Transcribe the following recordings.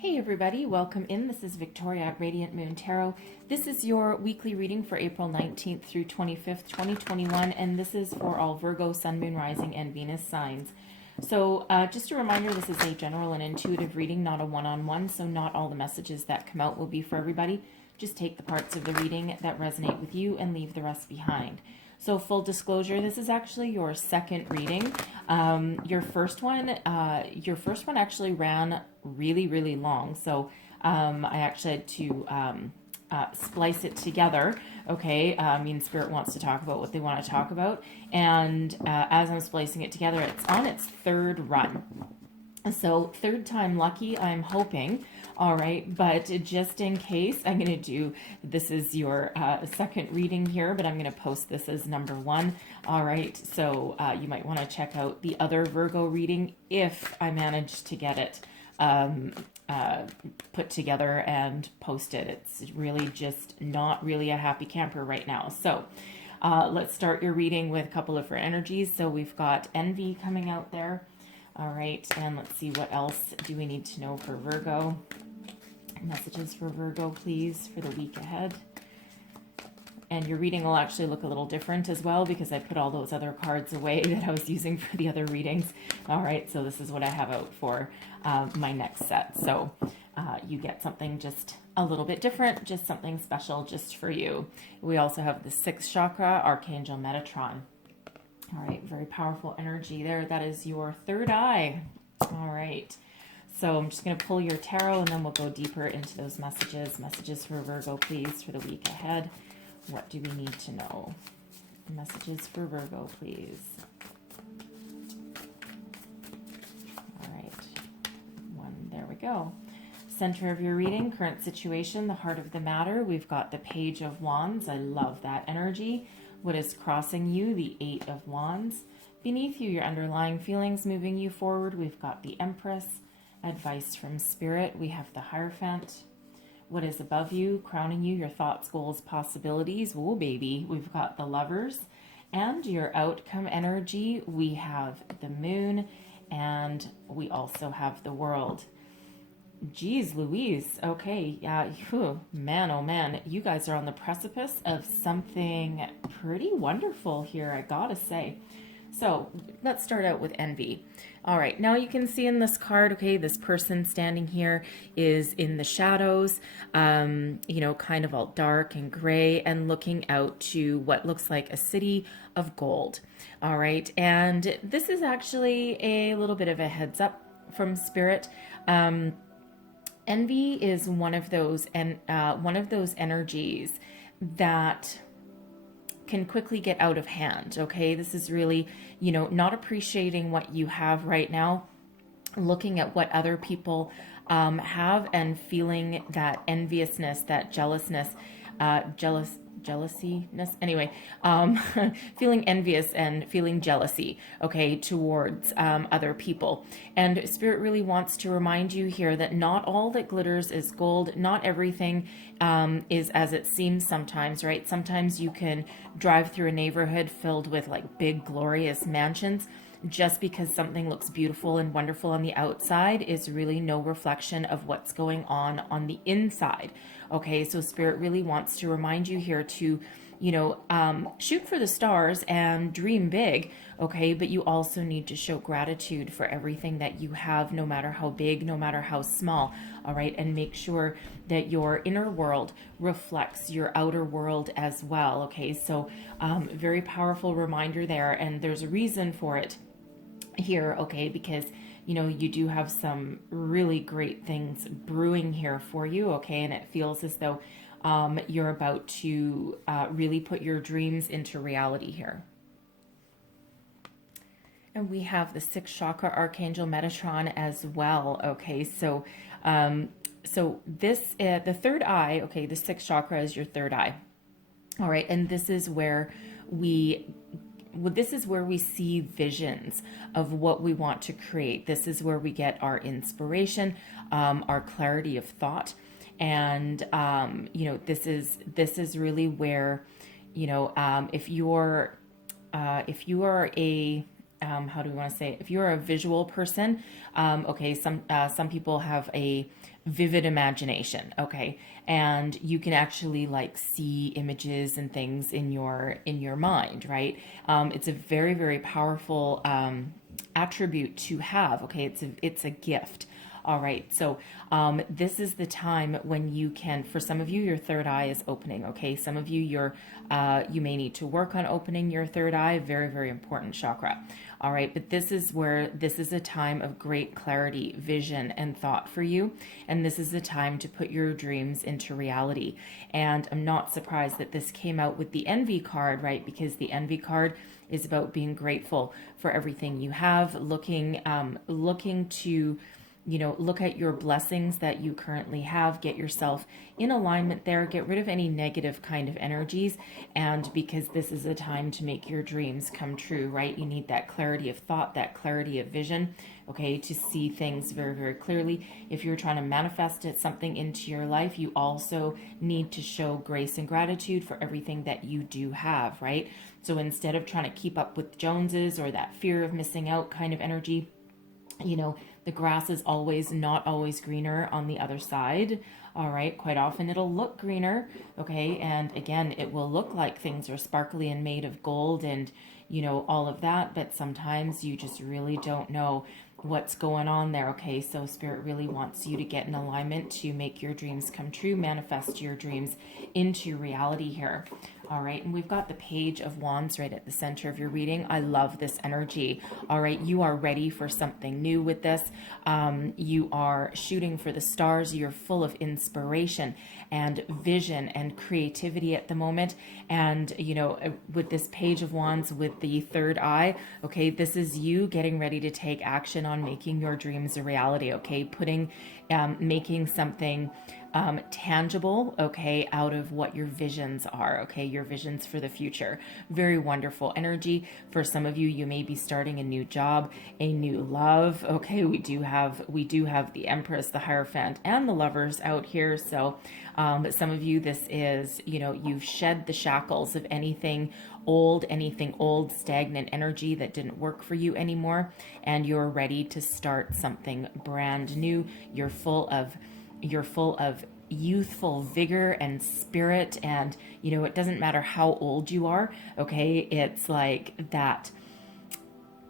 Hey everybody, welcome in. This is Victoria at Radiant Moon Tarot. This is your weekly reading for April 19th through 25th, 2021, and this is for all Virgo, Sun, Moon, Rising, and Venus signs. So just a reminder, this is a general and intuitive reading, not a one-on-one, so not all the messages that come out will be for everybody. Just take the parts of the reading that resonate with you and leave the rest behind. So full disclosure, this is actually your second reading. Your first one actually ran really long. So I actually had to splice it together. Okay, Spirit wants to talk about what they want to talk about, and as I'm splicing it together, it's on its third run. So third time lucky, I'm hoping. All right, but just in case, I'm going to do, this is your second reading here, but I'm going to post this as number one. All right, so you might want to check out the other Virgo reading if I manage to get it put together and posted. It's really just not really a happy camper right now. So let's start your reading with a couple of her energies. So we've got envy coming out there. All right, and let's see, what else do we need to know for Virgo? Messages for Virgo, please, for the week ahead. And your reading will actually look a little different as well because I put all those other cards away that I was using for the other readings. All right, so this is what I have out for my next set. So you get something just a little bit different, just something special just for you. We also have the 6th chakra, Archangel Metatron. All right, very powerful energy there. That is your third eye. All right. So I'm just going to pull your tarot and then we'll go deeper into those messages. Messages for Virgo, please, for the week ahead. What do we need to know? Messages for Virgo, please. All right. There we go. Center of your reading, current situation, the heart of the matter. We've got the Page of Wands. I love that energy. What is crossing you? The 8 of Wands. Beneath you, your underlying feelings moving you forward. We've got the Empress. Advice from Spirit. We have the Hierophant. What is above you, crowning you, your thoughts, goals, possibilities. Whoa, baby. We've got the Lovers. And your outcome energy, we have the Moon. And we also have the World. Geez Louise. Okay. Man, oh man. You guys are on the precipice of something pretty wonderful here, I gotta say. So let's start out with envy. All right, now you can see in this card, okay, this person standing here is in the shadows, kind of all dark and gray and looking out to what looks like a city of gold. All right, and this is actually a little bit of a heads up from Spirit. Envy is one of those energies that can quickly get out of hand. Okay, this is really, not appreciating what you have right now, looking at what other people have and feeling that enviousness, that jealousness, jealousiness, anyway, feeling envious and feeling jealousy, okay, towards other people. And Spirit really wants to remind you here that not all that glitters is gold. Not everything is as it seems sometimes, right? Sometimes you can drive through a neighborhood filled with like big, glorious mansions. Just because something looks beautiful and wonderful on the outside is really no reflection of what's going on the inside. Okay, so Spirit really wants to remind you here to, shoot for the stars and dream big, okay? But you also need to show gratitude for everything that you have, no matter how big, no matter how small, all right? And make sure that your inner world reflects your outer world as well, okay? So very powerful reminder there, and there's a reason for it here, okay, because you do have some really great things brewing here for you, okay, and it feels as though you're about to really put your dreams into reality here. And we have the 6th chakra, Archangel Metatron, as well, okay, so this the third eye, okay, the 6th chakra is your third eye, all right, and this is where we see visions of what we want to create. This is where we get our inspiration, our clarity of thought. And, this is really where, if you are a how do we want to say it? If you're a visual person, okay, some people have a vivid imagination, okay, and you can actually like see images and things in your mind, right? It's a very, very powerful attribute to have, okay. It's a gift. All right, so this is the time when you can, for some of you, your third eye is opening, okay? Some of you, you may need to work on opening your third eye, very, very important chakra. All right, but this is a time of great clarity, vision, and thought for you, and this is the time to put your dreams into reality. And I'm not surprised that this came out with the Envy card, right? Because the Envy card is about being grateful for everything you have, looking to, look at your blessings that you currently have, get yourself in alignment there, get rid of any negative kind of energies. And because this is a time to make your dreams come true, right? You need that clarity of thought, that clarity of vision, okay, to see things very, very clearly. If you're trying to manifest something into your life, you also need to show grace and gratitude for everything that you do have, right? So instead of trying to keep up with Joneses or that fear of missing out kind of energy, the grass is not always greener on the other side. All right. Quite often it'll look greener. Okay. And again, it will look like things are sparkly and made of gold and, all of that. But sometimes you just really don't know what's going on there. Okay. So Spirit really wants you to get in alignment to make your dreams come true, manifest your dreams into reality here. All right, and we've got the Page of Wands right at the center of your reading. I love this energy. All right, you are ready for something new with this. You are shooting for the stars. You're full of inspiration and vision and creativity at the moment. And, with this Page of Wands with the third eye, okay, this is you getting ready to take action on making your dreams a reality, okay? Making something tangible, okay, out of what your visions are, okay, your visions for the future. Very wonderful energy. For some of you, you may be starting a new job, a new love, okay. We do have the Empress, the Hierophant, and the Lovers out here. So but some of you, this is, you've shed the shackles of anything old, stagnant energy that didn't work for you anymore, and you're ready to start something brand new. You're full of youthful vigor and spirit, and it doesn't matter how old you are, okay? It's like that,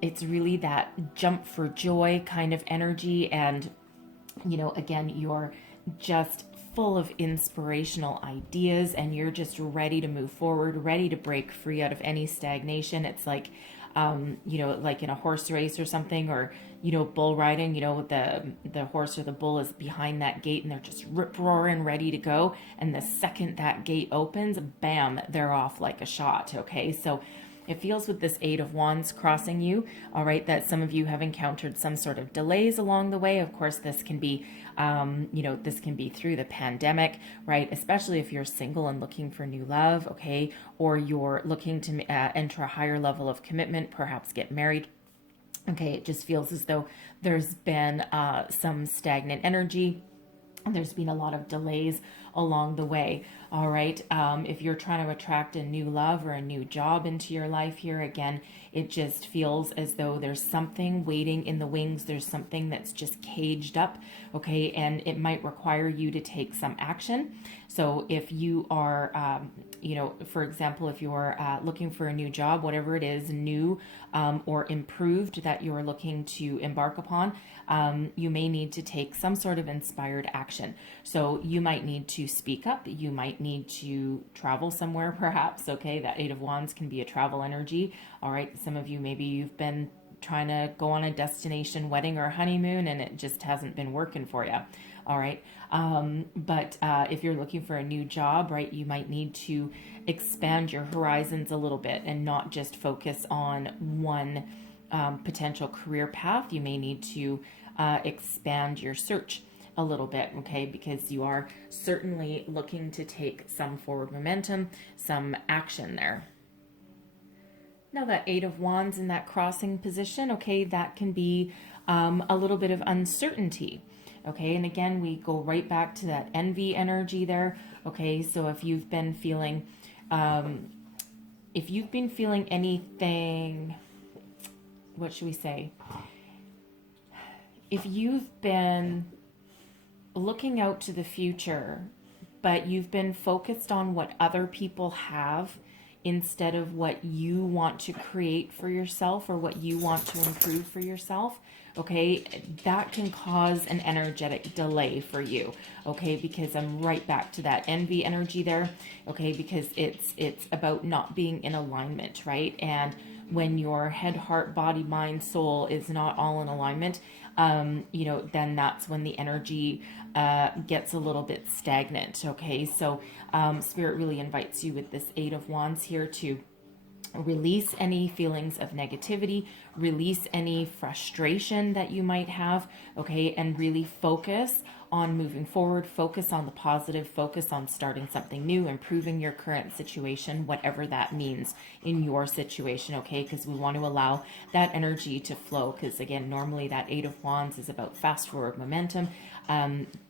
it's really that jump for joy kind of energy. And again, you're just full of inspirational ideas, and you're just ready to move forward, ready to break free out of any stagnation. It's like like in a horse race or something, or bull riding, the horse or the bull is behind that gate and they're just rip roaring ready to go, and the second that gate opens, bam, they're off like a shot. Okay, so it feels with this Eight of Wands crossing you, all right, that some of you have encountered some sort of delays along the way. Of course, this can be this can be through the pandemic, right? Especially if you're single and looking for new love, okay? Or you're looking to enter a higher level of commitment, perhaps get married. Okay, it just feels as though there's been some stagnant energy. There's been a lot of delays along the way. All right. If you're trying to attract a new love or a new job into your life here, again, it just feels as though there's something waiting in the wings. There's something that's just caged up. Okay. And it might require you to take some action. So if you are, for example, if you're looking for a new job, whatever it is, new or improved that you're looking to embark upon, you may need to take some sort of inspired action. So you might need to speak up. You might need to travel somewhere, perhaps. Okay, that Eight of Wands can be a travel energy. All right, some of you, maybe you've been trying to go on a destination wedding or honeymoon and it just hasn't been working for you. All right. But if you're looking for a new job, right, you might need to expand your horizons a little bit and not just focus on one potential career path. You may need to expand your search a little bit, okay, because you are certainly looking to take some forward momentum, some action there. Now that Eight of Wands in that crossing position, okay, that can be a little bit of uncertainty. Okay, and again, we go right back to that envy energy there. Okay, so if you've been feeling anything, what should we say? If you've been looking out to the future, but you've been focused on what other people have instead of what you want to create for yourself or what you want to improve for yourself, okay, that can cause an energetic delay for you, okay, because I'm right back to that envy energy there, okay, because it's about not being in alignment, right? And when your head, heart, body, mind, soul is not all in alignment, you know, then that's when the energy gets a little bit stagnant, okay? So Spirit really invites you with this Eight of Wands here to release any feelings of negativity, release any frustration that you might have, okay, and really focus on moving forward, focus on the positive, focus on starting something new, improving your current situation, whatever that means in your situation, okay, because we want to allow that energy to flow, because again, normally that Eight of Wands is about fast forward momentum.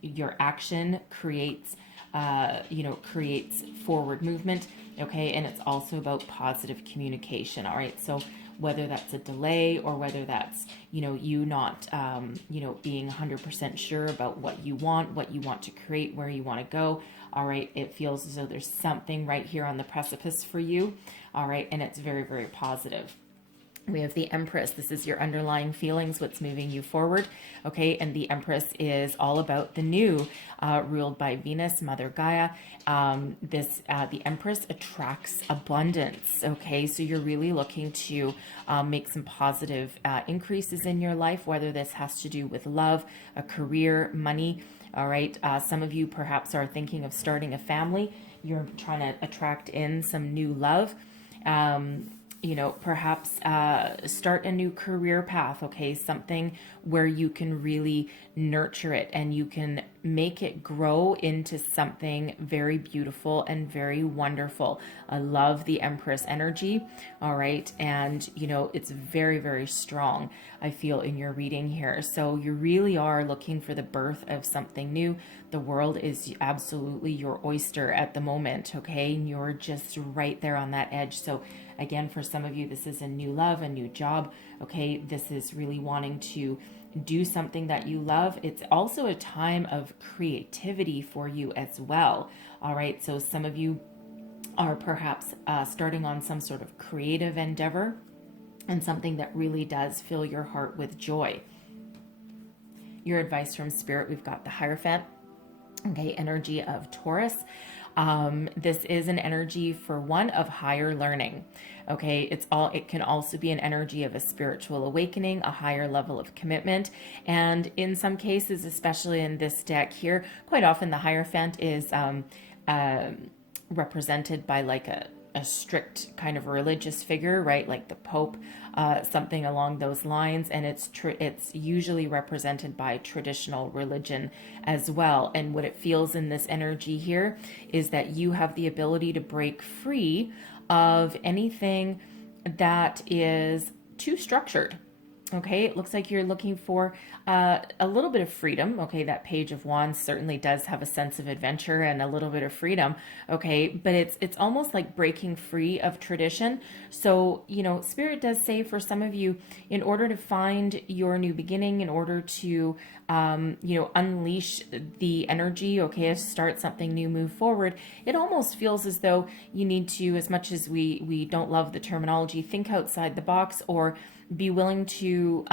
Your action creates creates forward movement, okay, and it's also about positive communication, all right? So whether that's a delay or whether that's, you know, you not, being 100% sure about what you want to create, where you want to go, all right, it feels as though there's something right here on the precipice for you, all right, and it's very, very positive. We have the Empress. This is your underlying feelings, what's moving you forward, okay? And the Empress is all about the new, ruled by Venus, Mother Gaia. The Empress attracts abundance, okay? So you're really looking to make some positive increases in your life, whether this has to do with love, a career, money, all right? Some of you perhaps are thinking of starting a family. You're trying to attract in some new love. Perhaps start a new career path, okay? Something where you can really nurture it and you can make it grow into something very beautiful and very wonderful. I love the Empress energy, all right? And, it's very, very strong, I feel, in your reading here. So you really are looking for the birth of something new. The world is absolutely your oyster at the moment, okay? And you're just right there on that edge. So again, for some of you, this is a new love, a new job, okay? This is really wanting to do something that you love. It's also a time of creativity for you as well, all right? So some of you are perhaps starting on some sort of creative endeavor and something that really does fill your heart with joy. Your advice from Spirit, we've got the Hierophant, okay, energy of Taurus. This is an energy for one of higher learning. Okay, it can also be an energy of a spiritual awakening, a higher level of commitment. And in some cases, especially in this deck here, quite often the Hierophant is represented by like a strict kind of religious figure, right? Like the Pope, something along those lines. And it's usually represented by traditional religion as well. And what it feels in this energy here is that you have the ability to break free of anything that is too structured. Okay, it looks like you're looking for a little bit of freedom. Okay, that Page of Wands certainly does have a sense of adventure and a little bit of freedom. Okay, but it's almost like breaking free of tradition. So, Spirit does say for some of you, in order to find your new beginning, in order to, unleash the energy, okay, start something new, move forward, it almost feels as though you need to, as much as we don't love the terminology, think outside the box or be willing to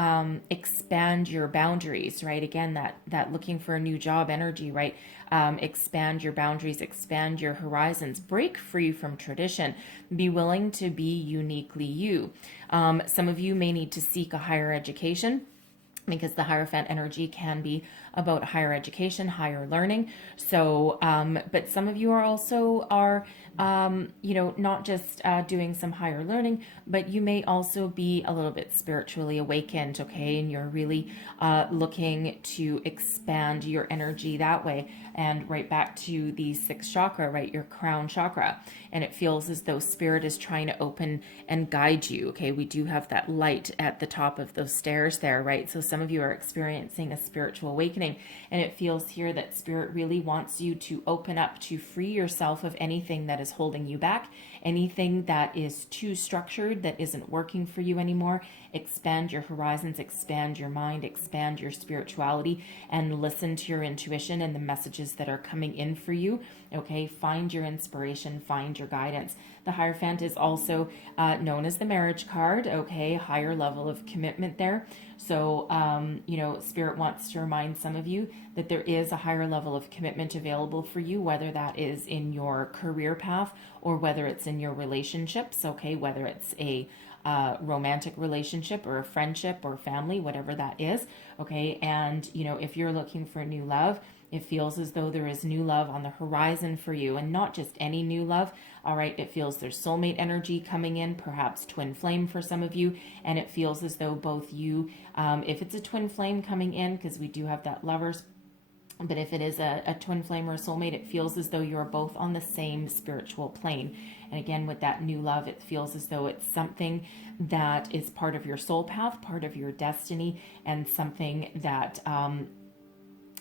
expand your boundaries, right? Again, that looking for a new job energy, right? Expand your boundaries, expand your horizons, break free from tradition, be willing to be uniquely you. Some of you may need to seek a higher education, because the Hierophant energy can be about higher education, higher learning. So, but some of you are also not just doing some higher learning, but you may also be a little bit spiritually awakened, okay? And you're really looking to expand your energy that way. And right back to the sixth chakra, right? Your crown chakra. And it feels as though Spirit is trying to open and guide you, okay? We do have that light at the top of those stairs there, right? So some of you are experiencing a spiritual awakening. happening. And it feels here that Spirit really wants you to open up, to free yourself of anything that is holding you back, anything that is too structured, that isn't working for you anymore. Expand your horizons, expand your mind, expand your spirituality, and listen to your intuition and the messages that are coming in for you. Okay, find your inspiration, find your guidance. The Hierophant is also known as the marriage card. Okay, higher level of commitment there. So, Spirit wants to remind some of you that there is a higher level of commitment available for you, whether that is in your career path or whether it's in your relationships. Okay, whether it's a romantic relationship or a friendship or family, whatever that is. Okay, and if you're looking for new love, it feels as though there is new love on the horizon for you, and not just any new love. All right, it feels there's soulmate energy coming in, perhaps twin flame for some of you, and it feels as though both you, if it's a twin flame coming in, because we do have that Lovers, but if it is a twin flame or a soulmate, it feels as though you're both on the same spiritual plane. And again, with that new love, it feels as though it's something that is part of your soul path, part of your destiny, and something that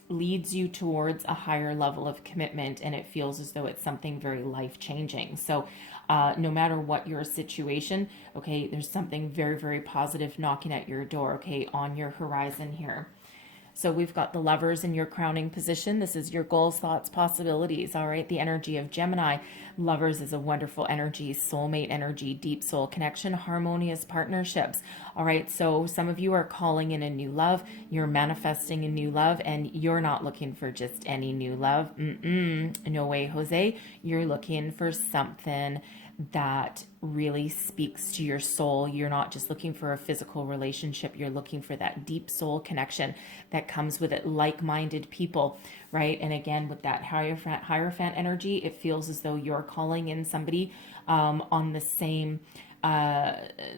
leads you towards a higher level of commitment, and it feels as though it's something very life-changing. So no matter what your situation, okay, there's something very, very positive knocking at your door, okay, on your horizon here. So we've got the Lovers in your crowning position. This is your goals, thoughts, possibilities. All right. The energy of Gemini. Lovers is a wonderful energy, soulmate energy, deep soul connection, harmonious partnerships. All right. So some of you are calling in a new love. You're manifesting a new love, and you're not looking for just any new love. No way, Jose. You're looking for something that really speaks to your soul. You're not just looking for a physical relationship. You're looking for that deep soul connection that comes with it, like-minded people, right? And again, with that Hierophant energy, it feels as though you're calling in somebody on the same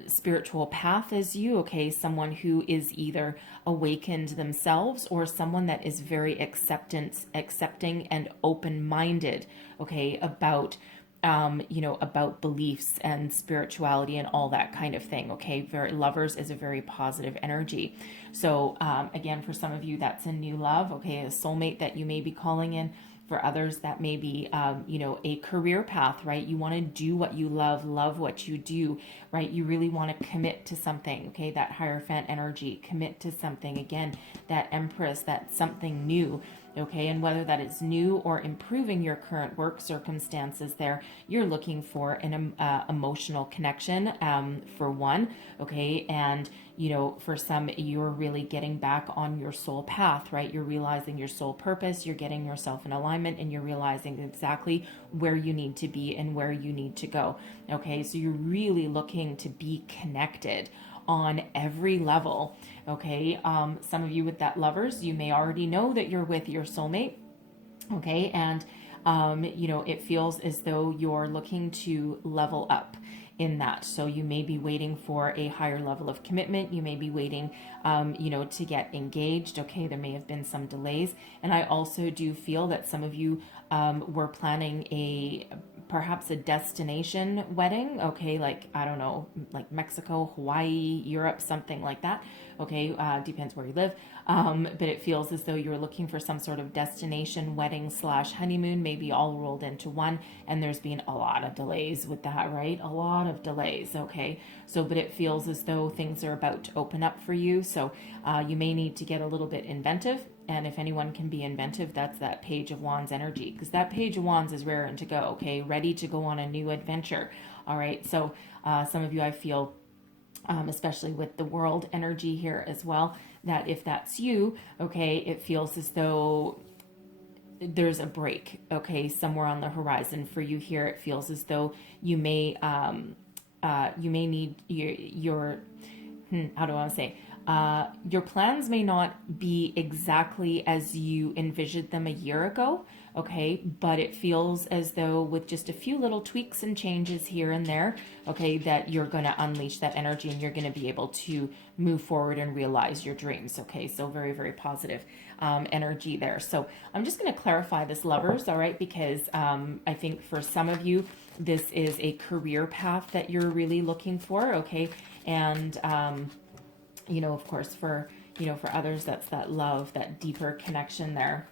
spiritual path as you, okay? Someone who is either awakened themselves or someone that is very accepting and open-minded, okay, about about beliefs and spirituality and all that kind of thing. Okay. Lovers is a very positive energy. So, again, for some of you, that's a new love. Okay. A soulmate that you may be calling in. For others, that may be, a career path, right? You want to do what you love what you do, right? You really want to commit to something. Okay. That Hierophant energy, commit to something. Again, that Empress, that's something new. Okay, and whether that is new or improving your current work circumstances there, you're looking for an emotional connection for one, okay, and for some, you're really getting back on your soul path, right? You're realizing your soul purpose, you're getting yourself in alignment, and you're realizing exactly where you need to be and where you need to go, okay? So you're really looking to be connected on every level, okay? Some of you with that Lovers, you may already know that you're with your soulmate, okay? And, it feels as though you're looking to level up in that. So you may be waiting for a higher level of commitment. You may be waiting, to get engaged. Okay, there may have been some delays. And I also do feel that some of you were planning perhaps a destination wedding. Okay, like, I don't know, like Mexico, Hawaii, Europe, something like that. Okay, depends where you live. But it feels as though you're looking for some sort of destination wedding / honeymoon, maybe all rolled into one. And there's been a lot of delays with that, right? A lot of delays. Okay. So, but it feels as though things are about to open up for you. So, you may need to get a little bit inventive. And if anyone can be inventive, that's that Page of Wands energy, because that Page of Wands is raring to go. Okay. Ready to go on a new adventure. All right. So, some of you, I feel, especially with the World energy here as well, that if that's you, okay, it feels as though there's a break, okay, somewhere on the horizon for you here. It feels as though you may need your how do I want to say? Your plans may not be exactly as you envisioned them a year ago, okay, but it feels as though with just a few little tweaks and changes here and there, okay, that you're going to unleash that energy and you're going to be able to move forward and realize your dreams, okay, so very, very positive energy there. So I'm just going to clarify this, Lovers, all right, because I think for some of you, this is a career path that you're really looking for, okay, and of course, for, you know, for others, that's that love, that deeper connection there.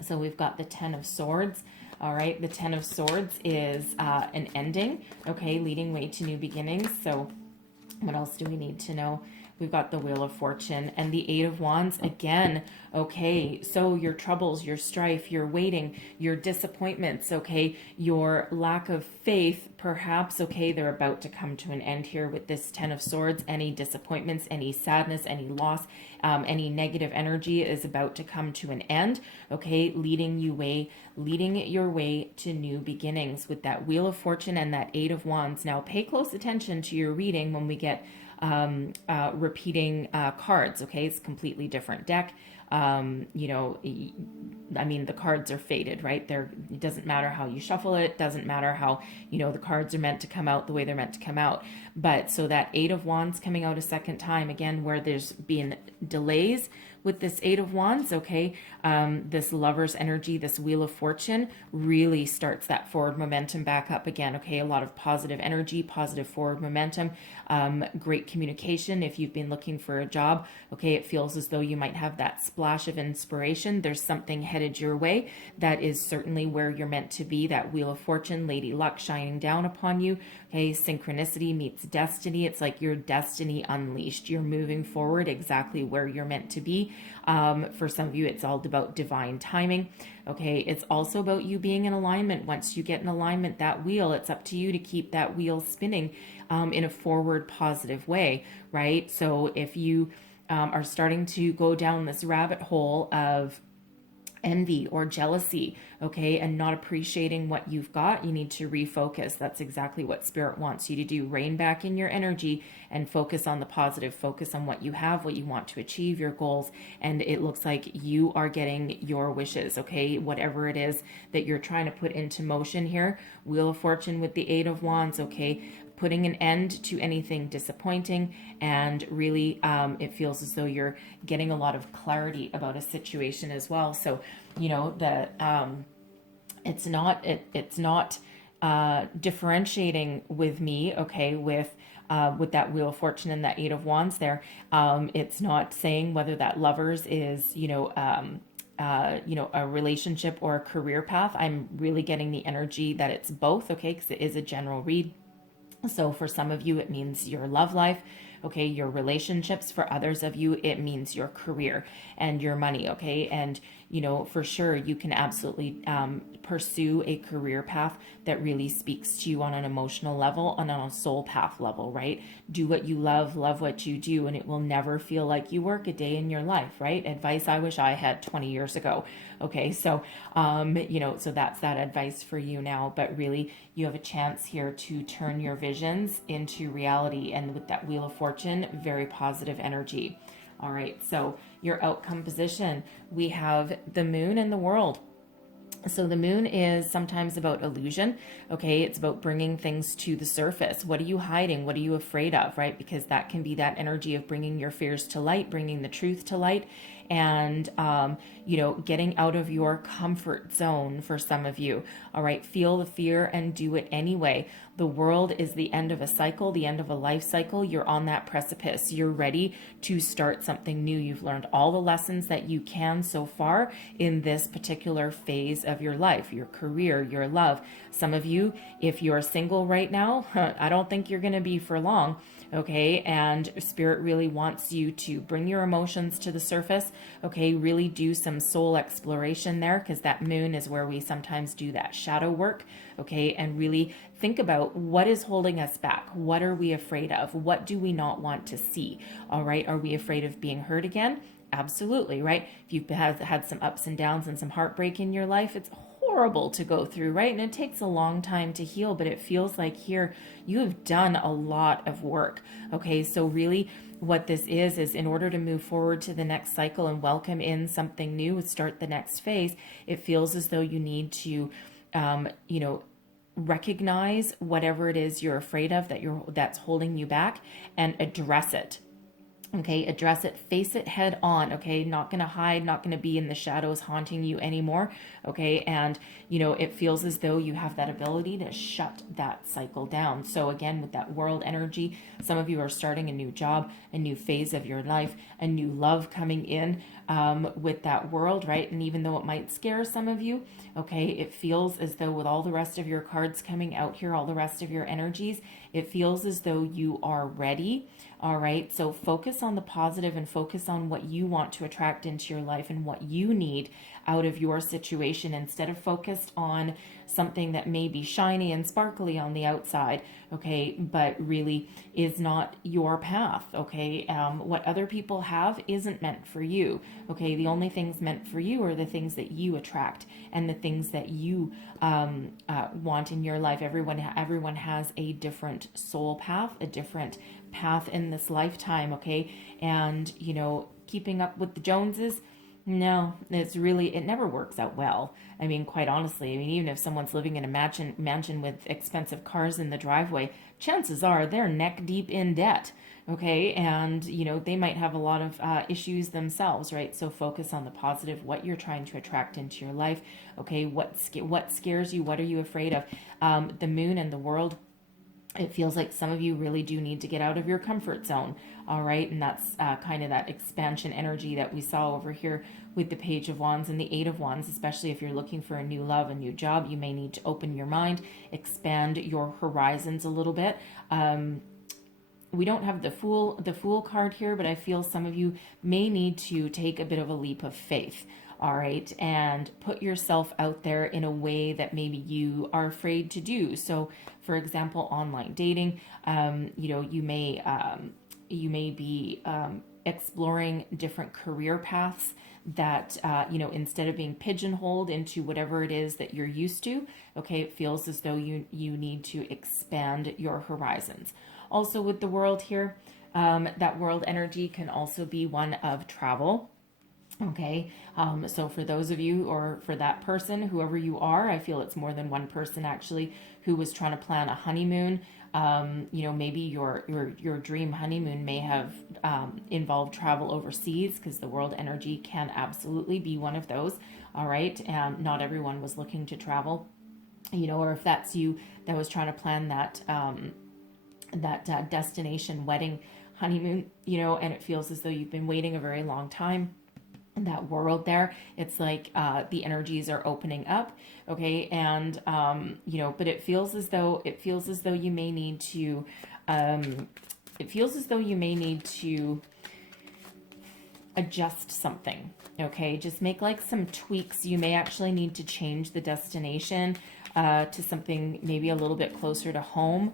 So we've got the Ten of Swords. All right, the Ten of Swords is an ending, okay, leading way to new beginnings. So what else do we need to know? We've got the Wheel of Fortune and the Eight of Wands again. Okay, so your troubles, your strife, your waiting, your disappointments, okay, your lack of faith, perhaps, okay, they're about to come to an end here with this Ten of Swords. Any disappointments, any sadness, any loss, any negative energy is about to come to an end, okay, leading your way to new beginnings with that Wheel of Fortune and that Eight of Wands. Now, pay close attention to your reading when we get repeating cards, okay? It's a completely different deck. You know, I mean, the cards are faded, right? It doesn't matter how you shuffle it, doesn't matter how, you know, the cards are meant to come out the way they're meant to come out. But so that Eight of Wands coming out a second time, again, where there's been delays with this Eight of Wands, okay, this Lover's energy, this Wheel of Fortune really starts that forward momentum back up again, okay? A lot of positive energy, positive forward momentum, great communication. If you've been looking for a job, okay, it feels as though you might have that splash of inspiration. There's something headed your way that is certainly where you're meant to be. That Wheel of Fortune, Lady Luck shining down upon you, okay? Synchronicity meets destiny. It's like your destiny unleashed. You're moving forward exactly where you're meant to be. For some of you, it's all about divine timing. Okay, it's also about you being in alignment. Once you get in alignment, that wheel, it's up to you to keep that wheel spinning in a forward positive way, right? So if you are starting to go down this rabbit hole of envy or jealousy, okay, and not appreciating what you've got, you need to refocus. That's exactly what Spirit wants you to do. Rein back in your energy and focus on the positive, focus on what you have, what you want to achieve, your goals, and it looks like you are getting your wishes, okay, whatever it is that you're trying to put into motion here. Wheel of Fortune with the Eight of Wands, okay, putting an end to anything disappointing, and really it feels as though you're getting a lot of clarity about a situation as well. So, you know, that it's not differentiating with me, okay, with that Wheel of Fortune and that Eight of Wands there. It's not saying whether that Lovers is, you know, a relationship or a career path. I'm really getting the energy that it's both, okay, because it is a general read. So for some of you, it means your love life, okay, your relationships. For others of you, it means your career and your money, okay? And, you know, for sure, you can absolutely pursue a career path that really speaks to you on an emotional level and on a soul path level, right? Do what you love what you do, and it will never feel like you work a day in your life, right? Advice I wish I had 20 years ago. Okay, so, you know, so that's that advice for you now, but really you have a chance here to turn your visions into reality. And with that Wheel of Fortune, very positive energy. All right, so your outcome position, we have the Moon and the World. So the Moon is sometimes about illusion, okay? It's about bringing things to the surface. What are you hiding? What are you afraid of, right? Because that can be that energy of bringing your fears to light, bringing the truth to light, and, you know, getting out of your comfort zone for some of you, all right? Feel the fear and do it anyway. The world is the end of a cycle, the end of a life cycle. You're on that precipice. You're ready to start something new. You've learned all the lessons that you can so far in this particular phase of your life, your career, your love. Some of you, if you're single right now, I don't think you're going to be for long. Okay, and Spirit really wants you to bring your emotions to the surface, okay, really do some soul exploration there, because that Moon is where we sometimes do that shadow work, okay, and really think about what is holding us back. What are we afraid of? What do we not want to see? All right, are we afraid of being hurt again? Absolutely, right? If you've had some ups and downs and some heartbreak in your life, it's horrible to go through, right? And it takes a long time to heal, but it feels like here you have done a lot of work. Okay, so really what this is in order to move forward to the next cycle and welcome in something new, start the next phase, it feels as though you need to, you know, recognize whatever it is you're afraid of that's holding you back and address it. Okay, address it, face it head on. Okay, not going to hide, not going to be in the shadows haunting you anymore. Okay, and it feels as though you have that ability to shut that cycle down. So, again, with that world energy, some of you are starting a new job, a new phase of your life, a new love coming in with that world, right? And even though it might scare some of you, okay, it feels as though with all the rest of your cards coming out here, all the rest of your energies, it feels as though you are ready. All right, so focus on the positive and focus on what you want to attract into your life and what you need out of your situation instead of focused on something that may be shiny and sparkly on the outside, okay, but really is not your path, okay? What other people have isn't meant for you, okay? The only things meant for you are the things that you attract and the things that you want in your life. Everyone has a different soul path, a different path in this lifetime, okay? And keeping up with the Joneses, no, it never works out well. I mean, quite honestly, even if someone's living in a mansion with expensive cars in the driveway, chances are they're neck deep in debt, okay? And they might have a lot of issues themselves, right? So focus on the positive, what you're trying to attract into your life, okay? What scares you? What are you afraid of? The moon and the world, it feels like some of you really do need to get out of your comfort zone, all right? And that's kind of that expansion energy that we saw over here with the Page of Wands and the Eight of Wands, especially if you're looking for a new love, a new job. You may need to open your mind, expand your horizons a little bit. We don't have the Fool card here, but I feel some of you may need to take a bit of a leap of faith, all right, and put yourself out there in a way that maybe you are afraid to do. So, for example, online dating, you may be exploring different career paths that, instead of being pigeonholed into whatever it is that you're used to, okay, it feels as though you need to expand your horizons. Also with the world here, that world energy can also be one of travel. Okay, so for those of you, or for that person, whoever you are, I feel it's more than one person actually who was trying to plan a honeymoon. Maybe your dream honeymoon may have involved travel overseas, because the world energy can absolutely be one of those. All right, not everyone was looking to travel, or if that's you that was trying to plan that destination wedding honeymoon, and it feels as though you've been waiting a very long time. That world there, it's like the energies are opening up, okay, and but it feels as though you may need to adjust something, okay? Just make like some tweaks. You may actually need to change the destination to something maybe a little bit closer to home.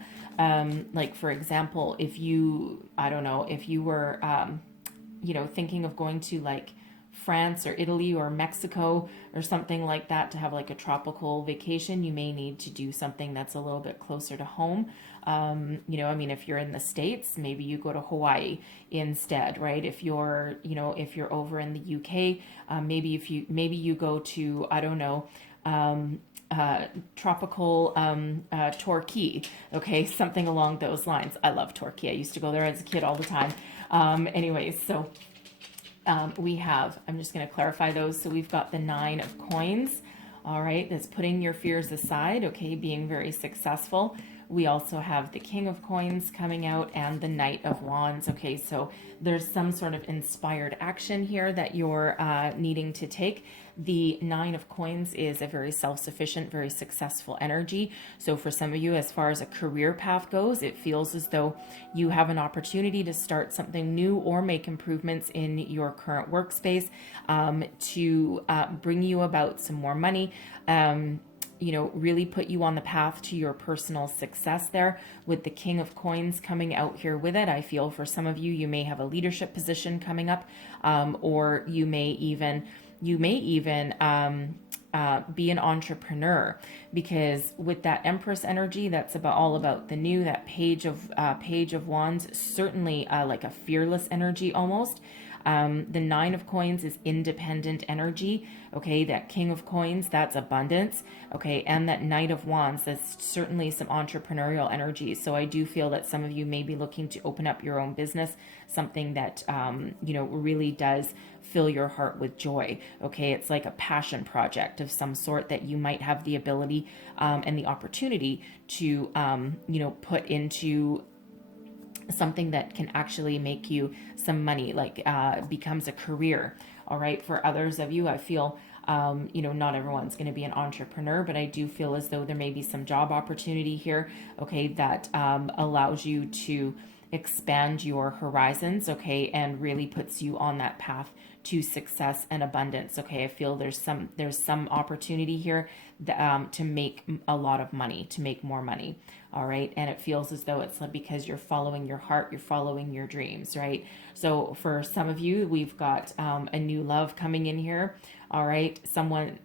Like for example, if you were thinking of going to like France or Italy or Mexico or something like that to have like a tropical vacation, you may need to do something that's a little bit closer to home. If you're in the States, maybe you go to Hawaii instead, right? If you're over in the UK, maybe you go to, tropical Torquay, okay, something along those lines. I love Torquay. I used to go there as a kid all the time. So I'm just going to clarify those. So we've got the Nine of Coins, all right, that's putting your fears aside, okay, being very successful. We also have the King of Coins coming out and the Knight of Wands, okay, so there's some sort of inspired action here that you're needing to take. The Nine of Coins is a very self-sufficient, very successful energy. So for some of you, as far as a career path goes, it feels as though you have an opportunity to start something new or make improvements in your current workspace to bring you about some more money. Really put you on the path to your personal success there, with the King of Coins coming out here with it. I feel for some of you, you may have a leadership position coming up, or you may even be an entrepreneur, because with that Empress energy, that's all about the new. That Page of Wands, certainly like a fearless energy almost. The Nine of Coins is independent energy. Okay, that King of Coins, that's abundance. Okay, and that Knight of Wands, that's certainly some entrepreneurial energy. So I do feel that some of you may be looking to open up your own business, something that, really does fill your heart with joy. Okay, it's like a passion project of some sort that you might have the ability and the opportunity to, put into something that can actually make you some money, like becomes a career. All right, for others of you, I feel not everyone's going to be an entrepreneur, but I do feel as though there may be some job opportunity here, okay, that allows you to expand your horizons, okay, and really puts you on that path to success and abundance. Okay, I feel there's some opportunity here to make a lot of money, to make more money. All right, and it feels as though it's because you're following your heart, you're following your dreams, right? So for some of you, we've got a new love coming in here. All right, someone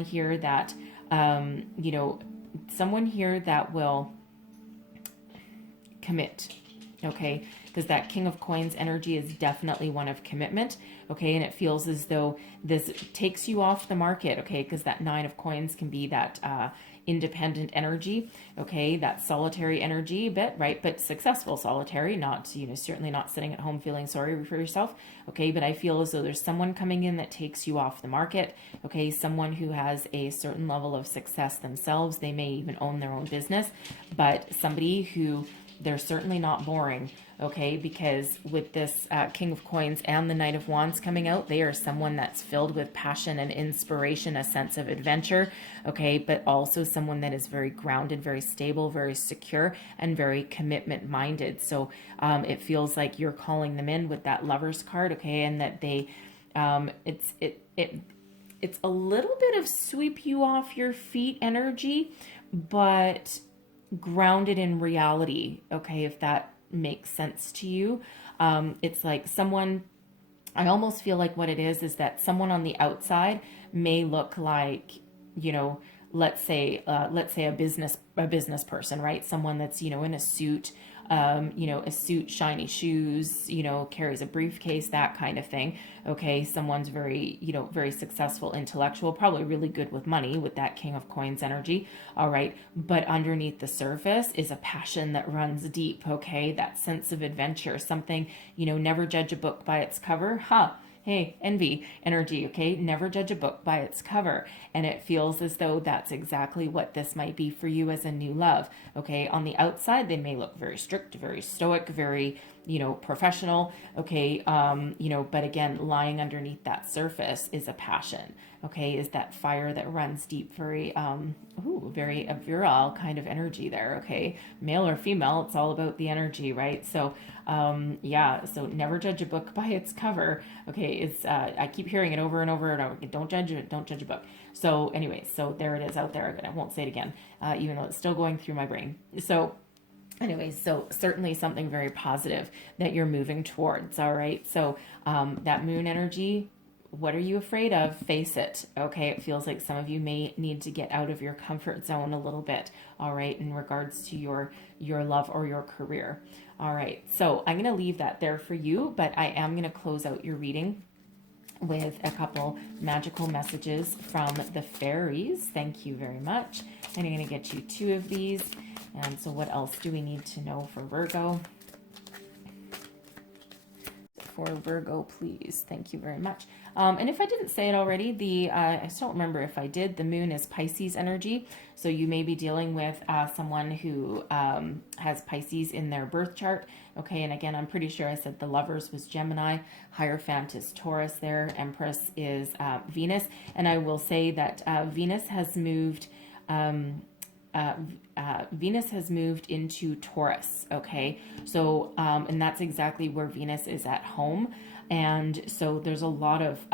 here that someone here that will commit. Okay, because that King of Coins energy is definitely one of commitment. Okay, and it feels as though this takes you off the market. Okay, because that Nine of Coins can be that independent energy. Okay, that solitary energy a bit, right? But successful solitary, not, certainly not sitting at home feeling sorry for yourself. Okay, but I feel as though there's someone coming in that takes you off the market. Okay, someone who has a certain level of success themselves. They may even own their own business, but somebody who, they're certainly not boring, okay? Because with this King of Coins and the Knight of Wands coming out, they are someone that's filled with passion and inspiration, a sense of adventure, okay? But also someone that is very grounded, very stable, very secure, and very commitment-minded. So it feels like you're calling them in with that Lover's card, okay? And that they, it's a little bit of sweep you off your feet energy, but grounded in reality, okay, if that makes sense to you. It's like someone, I almost feel like what it is that someone on the outside may look like, let's say a business person, right? Someone that's, in a suit, shiny shoes, carries a briefcase, that kind of thing. Okay. Someone's very, very successful, intellectual, probably really good with money with that King of Coins energy. All right. But underneath the surface is a passion that runs deep. Okay. That sense of adventure, something, never judge a book by its cover. Hey, envy energy, okay? Never judge a book by its cover. And it feels as though that's exactly what this might be for you as a new love, okay? On the outside, they may look very strict, very stoic, very, professional, okay? But again, lying underneath that surface is a passion, okay? Is that fire that runs deep, very, very a virile kind of energy there, okay? Male or female, it's all about the energy, right? So, so never judge a book by its cover, okay? It's, I keep hearing it over and over and over again. Don't judge a book. So anyway, so there it is out there, but I won't say it again, even though it's still going through my brain. So anyways, so certainly something very positive that you're moving towards. All right. So, that moon energy, what are you afraid of? Face it. Okay. It feels like some of you may need to get out of your comfort zone a little bit. All right. In regards to your love or your career. All right. So I'm going to leave that there for you, but I am going to close out your reading with a couple magical messages from the fairies. Thank you very much. And I'm going to get you 2 of these. And so what else do we need to know for Virgo? For Virgo, please. Thank you very much. And if I didn't say it already, I still don't remember if I did, the moon is Pisces energy. So you may be dealing with someone who has Pisces in their birth chart. Okay, and again, I'm pretty sure I said the Lovers was Gemini, Hierophant is Taurus there, Empress is Venus. And I will say that Venus has moved into Taurus, okay? So, and that's exactly where Venus is at home. And so there's a lot of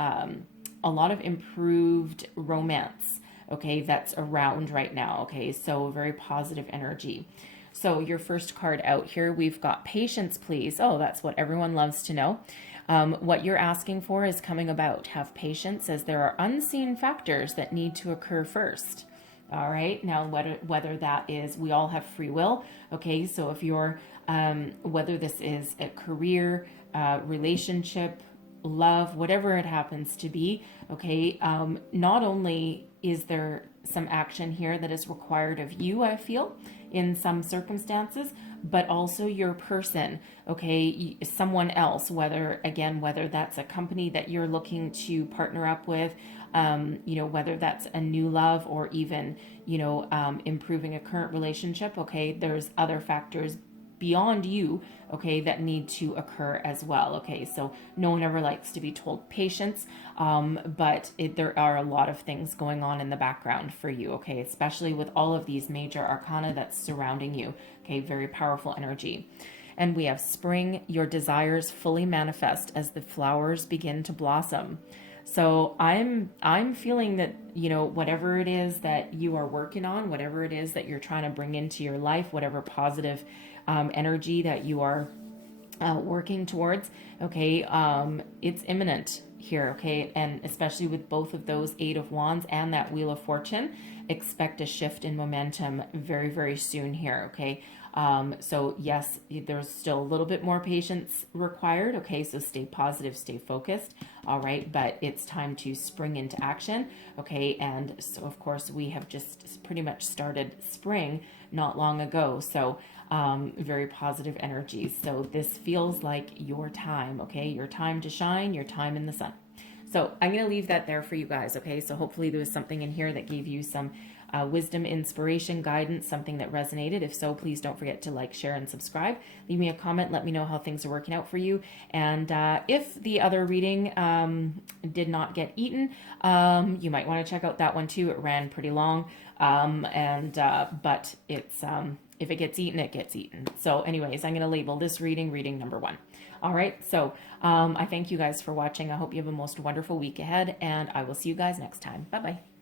improved romance, okay, that's around right now, okay? So very positive energy. So your first card out here, we've got patience, please. Oh, that's what everyone loves to know. What you're asking for is coming about. Have patience, as there are unseen factors that need to occur first. All right. Now, whether that is, we all have free will. Okay. So if you're, whether this is a career, relationship, love, whatever it happens to be, okay, not only is there some action here that is required of you, I feel, in some circumstances, but also your person, okay, someone else, whether that's a company that you're looking to partner up with, whether that's a new love or even, improving a current relationship, okay, there's other factors beyond you, okay, that need to occur as well, okay? So no one ever likes to be told patience, but there are a lot of things going on in the background for you, okay? Especially with all of these major arcana that's surrounding you, okay? Very powerful energy. And we have spring, your desires fully manifest as the flowers begin to blossom. So I'm feeling that, whatever it is that you are working on, whatever it is that you're trying to bring into your life, whatever positive energy that you are working towards, okay, it's imminent here, okay? And especially with both of those Eight of Wands and that Wheel of Fortune, expect a shift in momentum very, very soon here, okay? So yes, there's still a little bit more patience required, okay? So stay positive, stay focused, all right? But it's time to spring into action, okay? And so, of course, we have just pretty much started spring not long ago, so very positive energies. So this feels like your time, okay? Your time to shine, your time in the sun. So I'm going to leave that there for you guys, okay? So hopefully there was something in here that gave you some wisdom, inspiration, guidance, something that resonated. If so, please don't forget to like, share, and subscribe. Leave me a comment. Let me know how things are working out for you. And if the other reading did not get eaten, you might want to check out that one too. It ran pretty long. But it's... if it gets eaten, it gets eaten. So anyways, I'm going to label this reading number 1. All right. So I thank you guys for watching. I hope you have a most wonderful week ahead, and I will see you guys next time. Bye-bye.